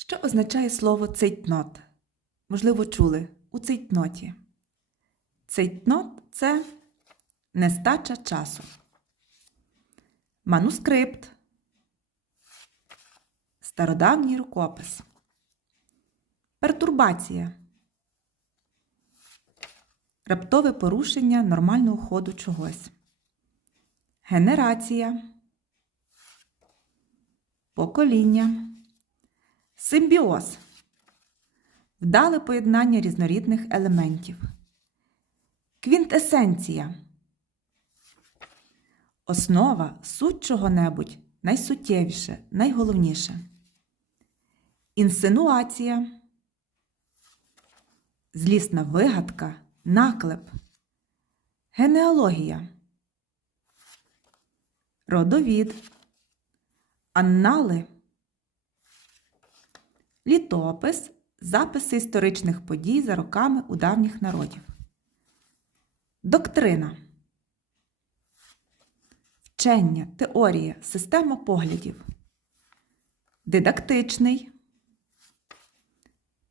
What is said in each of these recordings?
Що означає слово цейтнот? Можливо, чули у цейтноті. Цейтнот це нестача часу. Манускрипт. Стародавній рукопис. Пертурбація. Раптове порушення нормального ходу чогось. Генерація. Покоління. Симбіоз. Вдале поєднання різнорідних елементів. Квінтесенція. Основа суть чого-небудь найсуттєвіше, найголовніше. Інсинуація. Злісна вигадка, наклеп. Генеалогія. Родовід. Аннали. Літопис записи історичних подій за роками у давніх народів. Доктрина. Вчення, теорія, система поглядів. Дидактичний.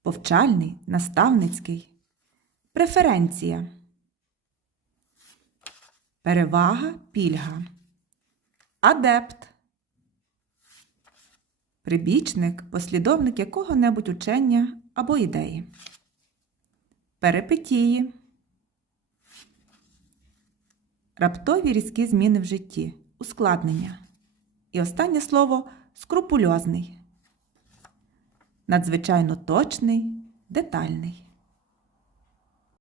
Повчальний, наставницький. Преференція. Перевага, пільга. Адепт. Прибічник, послідовник якого-небудь учення або ідеї. Перепетії. Раптові різкі зміни в житті. Ускладнення. І останнє слово скрупульозний. Надзвичайно точний, детальний.